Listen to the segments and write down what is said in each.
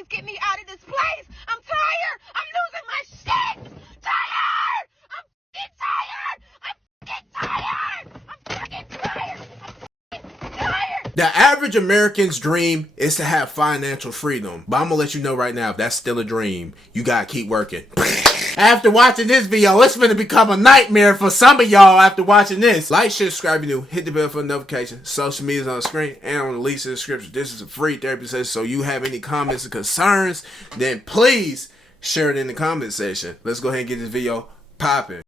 please get me out of this place. I'm tired. I'm losing my shit. Tired. I'm fucking tired. I'm fucking tired. I'm fucking tired. The average American's dream is to have financial freedom. But I'm gonna let you know right now, if that's still a dream, you gotta keep working. After watching this video, it's gonna become a nightmare for some of y'all after watching this. Like, share, subscribe if you're new, hit the bell for notifications. Social media's on the screen and on the links in the description. This is a free therapy session, so you have any comments or concerns, then please share it in the comment section. Let's go ahead and get this video popping.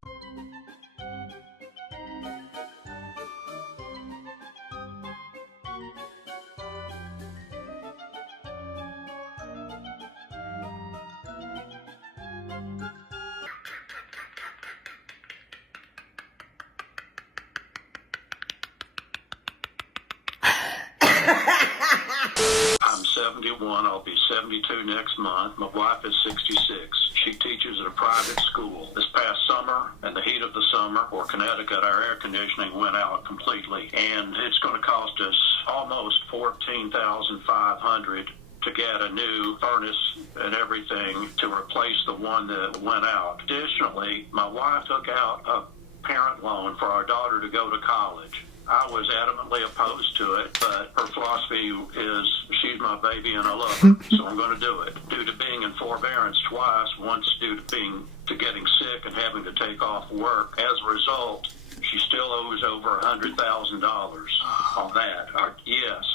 I'm 71. I'll be 72 next month. My wife is 66. She teaches at a private school. This past summer, in the heat of the summer, for Connecticut, our air conditioning went out completely. And it's going to cost us almost $14,500 to get a new furnace and everything to replace the one that went out. Additionally, my wife took out a parent loan for our daughter to go to college. I was adamantly opposed to it, but her philosophy is she's my baby and I love her, so I'm going to do it. Due to being in forbearance twice, once due to getting sick and having to take off work, as a result, she still owes over $100,000 on that.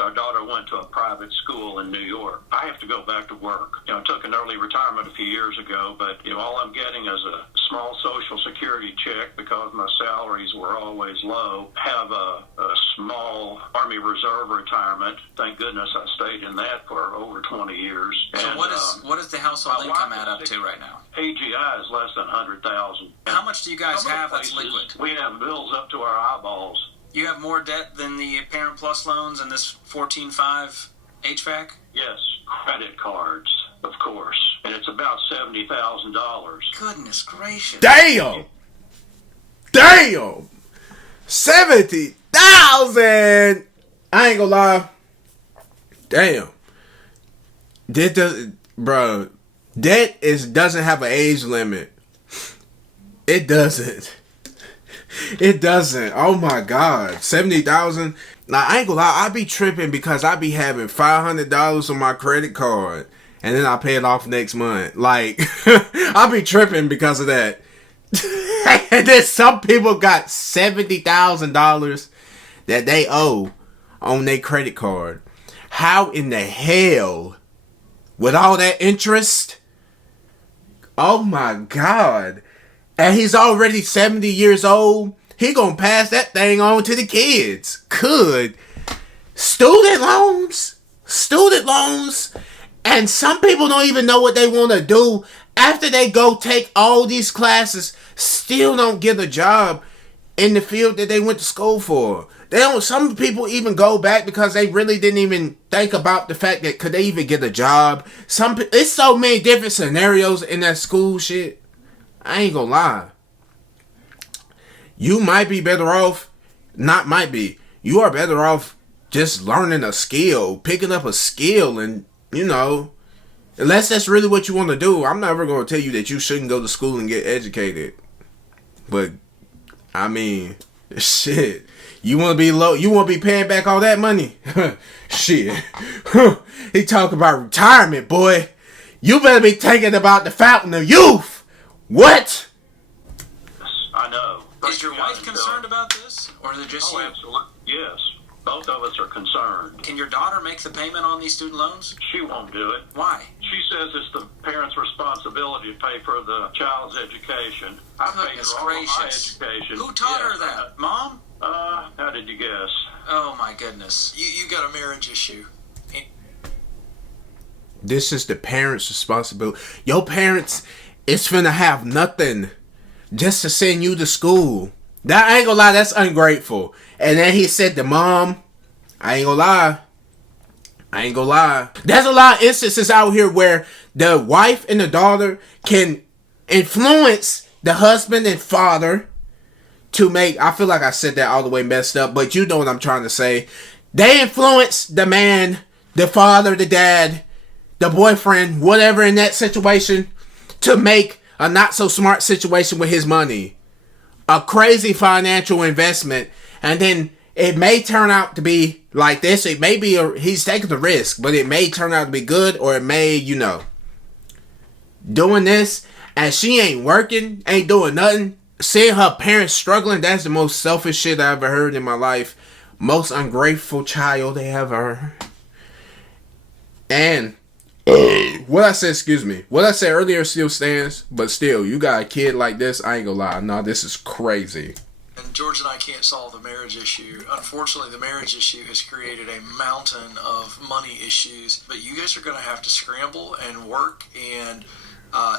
Our daughter went to a private school in New York. I have to go back to work. I took an early retirement a few years ago, but all I'm getting is a small Social Security check because my salaries were always low. Have a small Army Reserve retirement. Thank goodness I stayed in that for over 20 years. So and, what is the household income add up to right now? AGI is less than $100,000. How much do you guys have that's liquid? We have bills up to our eyeballs. You have more debt than the Parent Plus loans and this 14.5 HVAC? Yes, credit cards, of course. And it's about $70,000. Goodness gracious. Damn! 70,000! I ain't gonna lie. Damn. Debt doesn't have an age limit. It doesn't. It doesn't. Oh my God. 70,000. Now I ain't gonna lie, I be tripping because I be having $500 on my credit card and then I pay it off next month. Like I be tripping because of that. And then some people got $70,000 that they owe on their credit card. How in the hell, with all that interest? Oh my God. And he's already 70 years old. He gonna pass that thing on to the kids. Could. Student loans. And some people don't even know what they want to do after they go take all these classes. Still don't get a job in the field that they went to school for. They don't. Some people even go back because they really didn't even think about the fact that could they even get a job. It's so many different scenarios in that school shit. I ain't gonna lie. You might be better off, you are better off just learning a skill, picking up a skill, and, unless that's really what you want to do. I'm never going to tell you that you shouldn't go to school and get educated. But, I mean, shit. You want to be low, you want to be paying back all that money? Shit. He talk about retirement, boy. You better be thinking about the fountain of youth. What? I know. Is your wife concerned about this? Or is it just you? Absolutely. Yes. Both of us are concerned. Can your daughter make the payment on these student loans? She won't do it. Why? She says it's the parent's responsibility to pay for the child's education. I paid for all of my education. Who taught her that? Mom? How did you guess? Oh my goodness. You got a marriage issue. This is the parent's responsibility. Your parents is finna have nothing just to send you to school. That, I ain't gonna lie, that's ungrateful. And then he said to mom, I ain't gonna lie. There's a lot of instances out here where the wife and the daughter can influence the husband and father to make, I feel like I said that all the way messed up, but you know what I'm trying to say. They influence the man, the father, the dad, the boyfriend, whatever in that situation, to make a not so smart situation with his money. A crazy financial investment, and then it may turn out to be like this. It may be he's taking the risk, but it may turn out to be good, or it may, doing this and she ain't working, ain't doing nothing, seeing her parents struggling. That's the most selfish shit I ever heard in my life. Most ungrateful child ever. And what I said earlier still stands, but still, you got a kid like this, I ain't gonna lie. No, this is crazy. And George and I can't solve the marriage issue. Unfortunately, the marriage issue has created a mountain of money issues, but you guys are going to have to scramble and work, and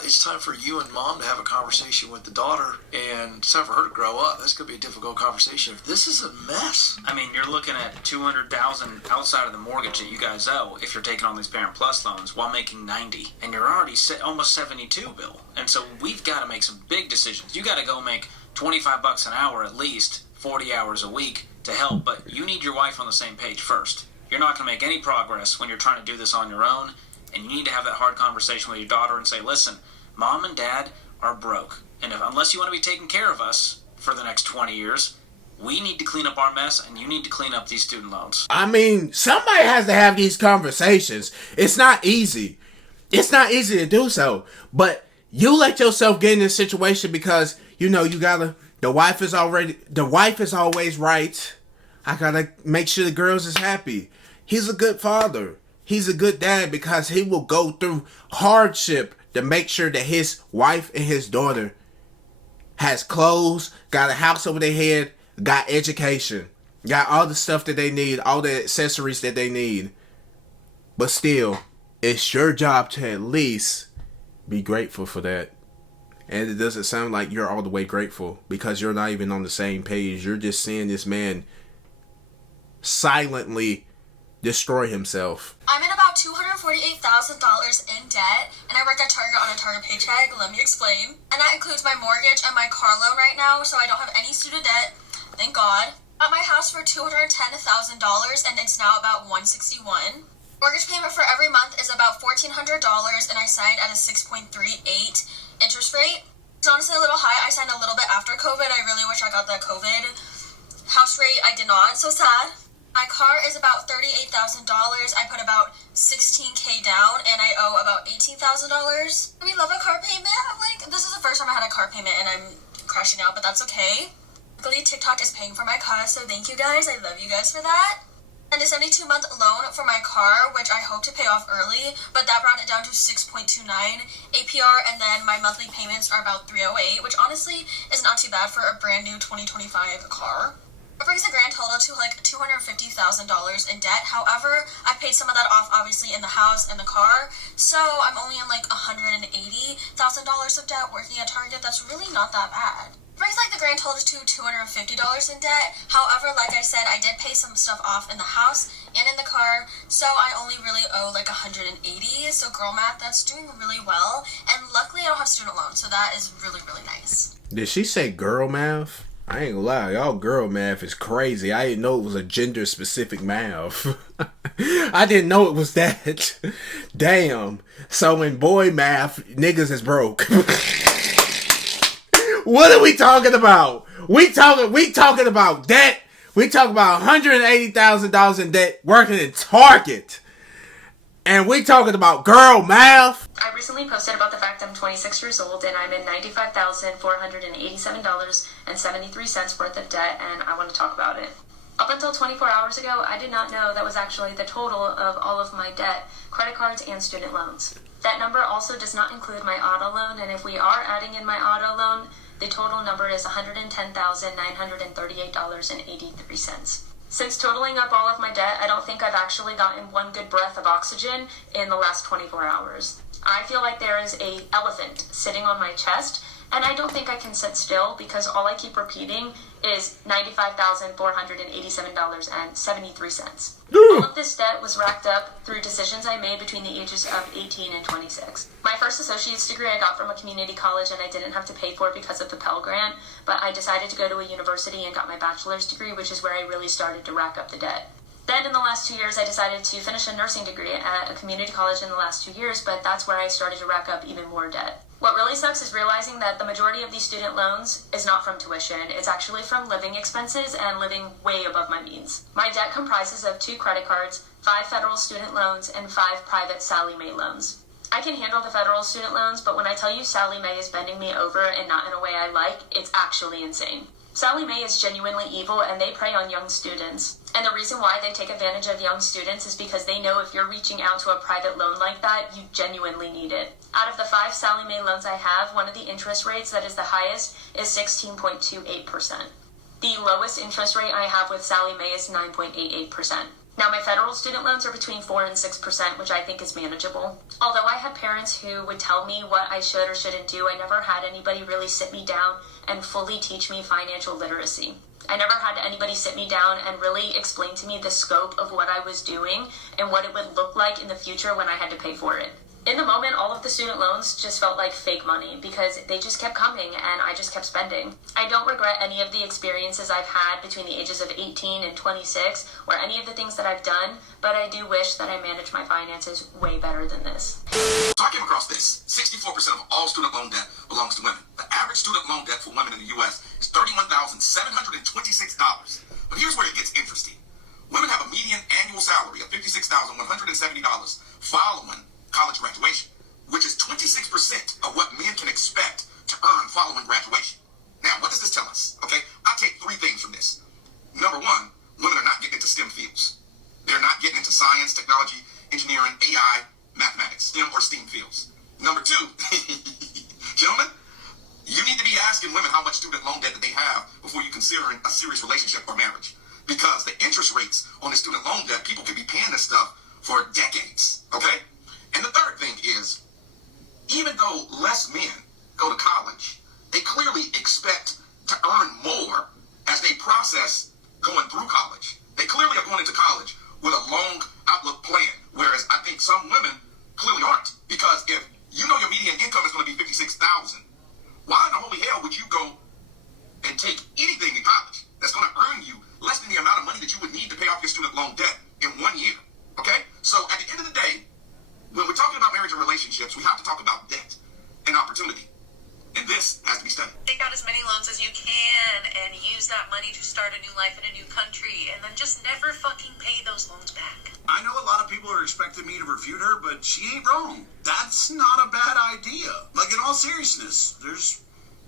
it's time for you and mom to have a conversation with the daughter, and it's time for her to grow up. That's going to be a difficult conversation. This is a mess. I mean, you're looking at $200,000 outside of the mortgage that you guys owe if you're taking on these Parent Plus loans while making $90, and you're already almost $72, Bill. And so we've got to make some big decisions. You got to go make $25 an hour at least, 40 hours a week to help, but you need your wife on the same page first. You're not going to make any progress when you're trying to do this on your own, and you need to have that hard conversation with your daughter and say, listen, mom and dad are broke, and unless you want to be taking care of us for the next 20 years, we need to clean up our mess, and you need to clean up these student loans. I mean, somebody has to have these conversations. It's not easy. It's not easy to do so, but you let yourself get in this situation because you gotta, the wife is always right. I gotta make sure the girls is happy. He's a good father. He's a good dad because he will go through hardship to make sure that his wife and his daughter has clothes, got a house over their head, got education, got all the stuff that they need, all the accessories that they need. But still, it's your job to at least be grateful for that. And it doesn't sound like you're all the way grateful because you're not even on the same page. You're just seeing this man silently destroy himself. I'm in about $248,000 in debt, and I work at Target on a Target paycheck. Let me explain. And that includes my mortgage and my car loan right now, so I don't have any student debt. Thank God. Bought my house for $210,000, and it's now about $161,000. Mortgage payment for every month is about $1,400, and I signed at a 6.38 interest rate. It's honestly a little high. I signed a little bit after COVID. I really wish I got the COVID house rate. I did not. So sad. My car is about $38,000. I put about $16,000 down, and I owe about $18,000. We love a car payment. I'm like, this is the first time I had a car payment, and I'm crashing out, but that's okay. Luckily, TikTok is paying for my car, so thank you guys. I love you guys for that. And a 72-month loan for my car, which I hope to pay off early, but that brought it down to 6.29 APR, and then my monthly payments are about $308, which honestly is not too bad for a brand new 2025 car. It brings the grand total to like $250,000 in debt. However, I paid some of that off obviously in the house and the car, so I'm only in like $180,000 of debt working at Target. That's really not that bad. Brings like the grand total to $250 in debt. However, like I said, I did pay some stuff off in the house and in the car, so I only really owe like $180. So girl math, that's doing really well. And luckily I don't have student loans, so that is really, really nice. Did she say girl math? I ain't gonna lie, y'all girl math is crazy. I didn't know it was a gender specific math. I didn't know it was that. Damn. So in boy math, niggas is broke. What are we talking about? We talking about debt. We talking about $180,000 in debt working in Target. And we talking about girl math. I recently posted about the fact I'm 26 years old and I'm in $95,487.73 worth of debt, and I want to talk about it. Up until 24 hours ago, I did not know that was actually the total of all of my debt, credit cards, and student loans. That number also does not include my auto loan, and if we are adding in my auto loan, the total number is $110,938.83. Since totaling up all of my debt, I don't think I've actually gotten one good breath of oxygen in the last 24 hours. I feel like there is an elephant sitting on my chest, and I don't think I can sit still because all I keep repeating is $95,487.73. All of this debt was racked up through decisions I made between the ages of 18 and 26. My first associate's degree I got from a community college, and I didn't have to pay for it because of the Pell Grant, but I decided to go to a university and got my bachelor's degree, which is where I really started to rack up the debt. Then in the last 2 years, I decided to finish a nursing degree at a community college in the last 2 years, but that's where I started to rack up even more debt. What really sucks is realizing that the majority of these student loans is not from tuition. It's actually from living expenses and living way above my means. My debt comprises of 2 credit cards, 5 federal student loans, and 5 private Sallie Mae loans. I can handle the federal student loans, but when I tell you Sallie Mae is bending me over and not in a way I like, it's actually insane. Sallie Mae is genuinely evil, and they prey on young students. And the reason why they take advantage of young students is because they know if you're reaching out to a private loan like that, you genuinely need it. Out of the 5 Sallie Mae loans I have, one of the interest rates that is the highest is 16.28%. The lowest interest rate I have with Sallie Mae is 9.88%. Now, my federal student loans are between 4 and 6%, which I think is manageable. Although I had parents who would tell me what I should or shouldn't do, I never had anybody really sit me down and fully teach me financial literacy. I never had anybody sit me down and really explain to me the scope of what I was doing and what it would look like in the future when I had to pay for it. In the moment, all of the student loans just felt like fake money because they just kept coming and I just kept spending. I don't regret any of the experiences I've had between the ages of 18 and 26 or any of the things that I've done, but I do wish that I managed my finances way better than this. So I came across this. 64% of all student loan debt belongs to women. The average student loan debt for women in the U.S. is $31,726. But here's where it gets interesting. Women have a median annual salary of $56,170 following college graduation, which is 26% of what men can expect to earn following graduation. Now, what does this tell us? Okay, I take 3 things from this. Number 1, women are not getting into STEM fields. They're not getting into science, technology, engineering, AI, mathematics, STEM or STEAM fields. Number 2, gentlemen, you need to be asking women how much student loan debt that they have before you consider a serious relationship or marriage. Because the interest rates on the student loan debt, people could be paying this stuff for decades, okay? And the third thing is, even though less men go to college, they clearly expect to earn more as they process going through college. They clearly are going into college with a long outlook plan, whereas I think some women clearly aren't. Because if you know your median income is going to be $56,000, why in the holy hell would you go and take anything in college that's going to earn you less than the amount of money that you would need to pay off your student loan debt in 1 year? Okay? So at the end of the day, when we're talking about marriage and relationships, we have to talk about debt and opportunity. And this has to be studied. Take out as many loans as you can and use that money to start a new life in a new country and then just never fucking pay those loans back. I know a lot of people are expecting me to refute her, but she ain't wrong. That's not a bad idea. Like, in all seriousness, there's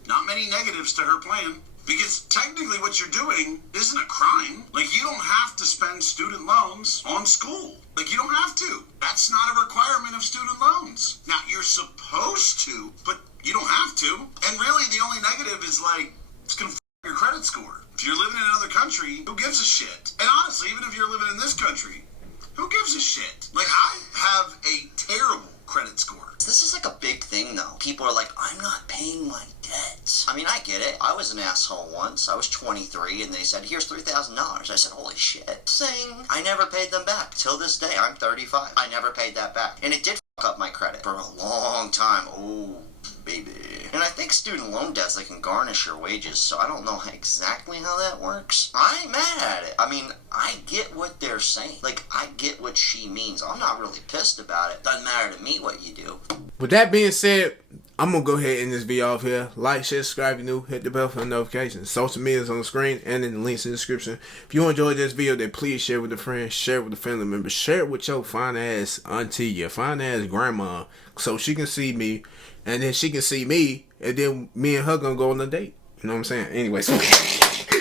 not many negatives to her plan. Because technically what you're doing isn't a crime. Like, you don't have to spend student loans on school. Like, you don't have to. That's not a requirement of student loans. Now, you're supposed to, but you don't have to. And really, the only negative is, like, it's going to f*** your credit score. If you're living in another country, who gives a shit? And honestly, even if you're living in this country, who gives a shit? Like, I have a terrible credit score. This is like a big thing, though. People are like, I'm not paying my debt. I mean, I get it. I was an asshole once. I was 23, and they said, here's $3,000. I said, holy shit. Saying, I never paid them back. Till this day, I'm 35. I never paid that back. And it did fuck up my credit for a long time. Oh, baby. And I think student loan debts, they can garnish your wages, so I don't know exactly how that works. I ain't mad at it. I mean, I get what they're saying. Like, I get what she means. I'm not really pissed about it. Doesn't matter to me what you do. With that being said, I'm going to go ahead and end this video off here. Like, share, subscribe if you're new. Hit the bell for notifications. Social media is on the screen and in the links in the description. If you enjoyed this video, then please share it with a friend. Share it with a family member. Share it with your fine ass auntie, your fine ass grandma, so she can see me. And then she can see me. And then me and her going to go on a date. You know what I'm saying? Anyways. 2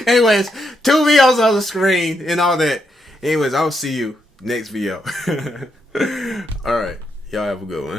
videos on the screen and all that. Anyways, I'll see you next video. Alright. Y'all have a good one.